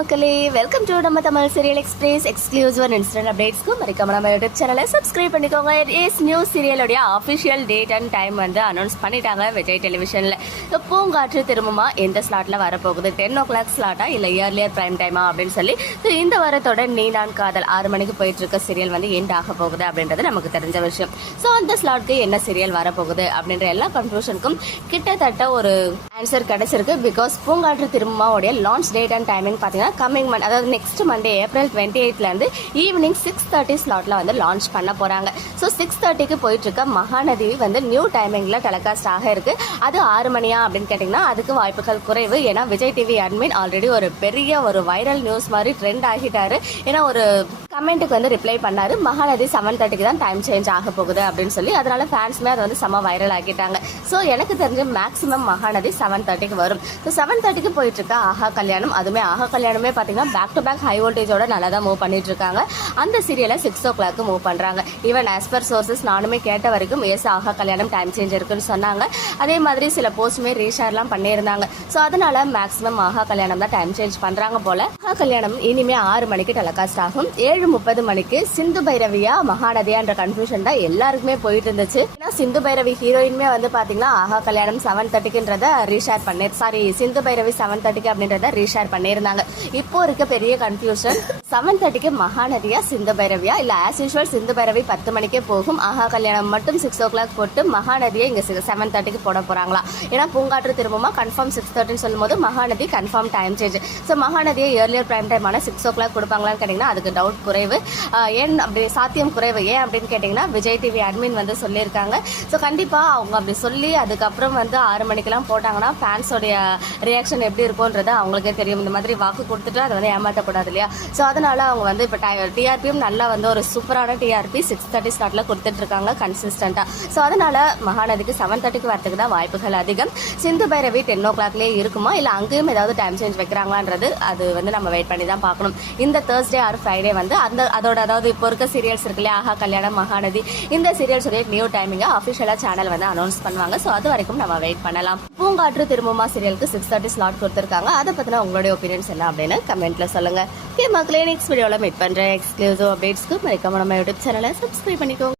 மக்களே, welcome to நம்ம Tamil serial express exclusive and instant அப்டேட்ஸ்க்கு மறக்காம நம்ம யூடியூப் சேனலை சப்ஸ்கிரைப் பண்ணிக்கோங்க. இஸ் நியூ சீரியலோடைய அஃபிஷியல் டேட் அண்ட் டைம் வந்து அனௌன்ஸ் பண்ணிட்டாங்க விஜய் டெலிவிஷனில். பூங்காற்று திரும்பமா எந்த ஸ்லாட்டில் வரப்போகுது, 10 o'clock ஸ்லாட்டா இல்லை இயர்லியர் பிரைம் டைமா அப்படின்னு சொல்லி இந்த வாரத்தோட நீ நான் காதல் 6 மணிக்கு போயிட்டு இருக்க சீரியல் வந்து எண்ட் ஆக போகுது அப்படின்றது நமக்கு தெரிஞ்ச விஷயம். ஸோ அந்த ஸ்லாட்க்கு என்ன சீரியல் வரப்போகுது அப்படின்ற எல்லா கன்ஃபியூஷனுக்கும் கிட்டத்தட்ட ஒரு ஆன்சர் கிடைச்சிருக்கு. Because Poongatru திரும்பமாவுடைய launch date and timing பார்த்தீங்கன்னா கம்மிங் மந்த், அதாவது நெக்ஸ்ட் மண்டே April 28 ஈவினிங் 6:30 ஸ்லாட்ல வந்து லான்ச் பண்ண போறாங்க. ஸோ 6:30க்கு போயிட்டு இருக்க மகாநதி வந்து நியூ டைமிங்ல டெலிகாஸ்ட் ஆக இருக்கு. அது 6 மணியா அப்படின்னு கேட்டீங்கன்னா அதுக்கு வாய்ப்புகள் குறைவு. ஏன்னா விஜய் டிவி அட்மின் ஆல்ரெடி ஒரு பெரிய ஒரு வைரல் நியூஸ் மாதிரி ட்ரெண்ட் ஆகிட்டாரு. ஏன்னா ஒரு கமெண்ட்டுக்கு வந்து ரிப்ளை பண்ணாரு, மகாநதி 7:30க்கு தான் டைம் சேஞ்ச் ஆக போகுது அப்படின்னு சொல்லி. அதனால ஃபேன்ஸுமே அதை வந்து செம்ம வைரல் ஆக்கிட்டாங்க. ஸோ எனக்கு தெரிஞ்சு மேக்ஸிமம் மகாநதி 7:30க்கு வரும். ஸோ 7:30க்கு போயிட்டு இருக்க ஆஹா கல்யாணம், அதுவுமே ஆஹா கல்யாணமே பார்த்தீங்கன்னா பேக் டு பேக் ஹை வோல்டேஜோட நல்லா தான் மூவ் பண்ணிட்டு இருக்காங்க. அந்த சீரியலை 6 o'clock மூவ் பண்றாங்க. ஈவன் ஆஸ் பர் சோர்சஸ் நானுமே கேட்ட வரைக்கும் எஸ் ஆஹா கல்யாணம் டைம் சேஞ்ச் இருக்குன்னு சொன்னாங்க. அதே மாதிரி சில போஸ்ட்டுமே ரீஷேர்லாம் பண்ணியிருந்தாங்க. ஸோ அதனால மேக்ஸிமம் ஆஹா கல்யாணம் தான் டைம் சேஞ்ச் பண்றாங்க போல. ஆஹா கல்யாணம் இனிமே 6 மணிக்கு டெலிகாஸ்ட் ஆகும். 7:30 மணிக்கு சிந்து பைரவியா மகாநதியான்ற கன்ஃபியூஷன் தான் எல்லாருக்குமே போயிட்டு இருந்துச்சு. ஏன்னா சிந்து பைரவி ஹீரோயின்மே வந்து பாத்தீங்கன்னா ஆஹா கல்யாணம் 7:30ன்றத ரீஷேர் பண்ணி சிந்து பைரவி 7:30 அப்படின்றத ரீஷேர் பண்ணியிருந்தாங்க. இப்போ இருக்க பெரிய கன்ஃபியூஷன் 7:30க்கு மகாநதியா சிந்து பைரவியா இல்ல ஆஸ் யூஷுவல் சிந்து பைரவி 10 மணிக்கே போகும், ஆஹா கல்யாணம் மட்டும் 6 o'clock போட்டு மகாநதியை இங்க 7:30க்கு போட போறாங்களா. ஏன்னா பூங்காற்று திரும்பமா கன்ஃபார்ம் 6:30 சொல்லும் போது Mahanadhi confirm time change. So மகாநதியை இயர்லியர் பிரைம் டைம் ஆன 6 o'clock கொடுப்பாங்களான்னு கேட்டீங்கன்னா அதுக்கு டவுட் குறைவு. ஏன் அப்படி சாத்தியம் குறைவு ஏன் அப்படின்னு கேட்டீங்கன்னா விஜய் டிவி அட்மின் வந்து சொல்லியிருக்காங்க. ஸோ கண்டிப்பா அவங்க அப்படி சொல்லி அதுக்கப்புறம் வந்து 6 மணிக்கெல்லாம் போட்டாங்கன்னா ஃபேன்ஸோடைய ரியாக்ஷன் எப்படி இருக்கும்ன்றது அவங்களுக்கே தெரியும். இந்த மாதிரி வாக்கு கொடுத்துட்டு அதை வந்து ஏமாற்றக்கூடாது இல்லையா. ஸோ அதனால அவங்க வந்து இப்போ டிஆர்பியும் நல்லா வந்து ஒரு சூப்பரான டிஆர்பி 6:30 ஸ்லாட்ல கொடுத்துட்டு இருக்காங்க கன்சிஸ்டண்டா. ஸோ அதனால மகாநதிக்கு 7:30க்கு வரதுக்கு தான் வாய்ப்புகள் அதிகம். சிந்து பைரவி 10 o'clockலேயே இருக்குமா இல்லை அங்கேயும் ஏதாவது டைம் சேஞ்ச் வைக்கிறாங்களான்றது அது வந்து நம்ம வெயிட் பண்ணி தான் பார்க்கணும். இந்த Thursday ஆர் ஃப்ரைடே வந்து அதோட அதாவது இப்போ இருக்க சீரியல்ஸ் இருக்கு இல்லையா ஆஹா கல்யாணம் மகாநதி, இந்த சீரியல்ஸ் நியூ டைமிங்கா அஃபிஷியலா சேனல் வந்து அனௌன்ஸ் பண்ணுவாங்க. ஸோ அது வரைக்கும் நம்ம வெயிட் பண்ணலாம். பூங்காற்று திரும்பமா சீரியலுக்கு 6:30 ஸ்லாட் கொடுத்துருக்காங்க. அதை பத்தின உங்களுடைய ஒப்பீனியன்ஸ் என்ன அப்படின்னு கமெண்ட்ல சொல்லுங்க. மக்களே, நெக்ஸ்ட் வீடியோல மீட் பண்றேன். எக்ஸ்க்ளூசிவ் அப்டேட்ஸ்க்கு மறக்காம நம்ம யூடியூப் சேனலை சப்ஸ்கிரைப் பண்ணிக்கோங்க.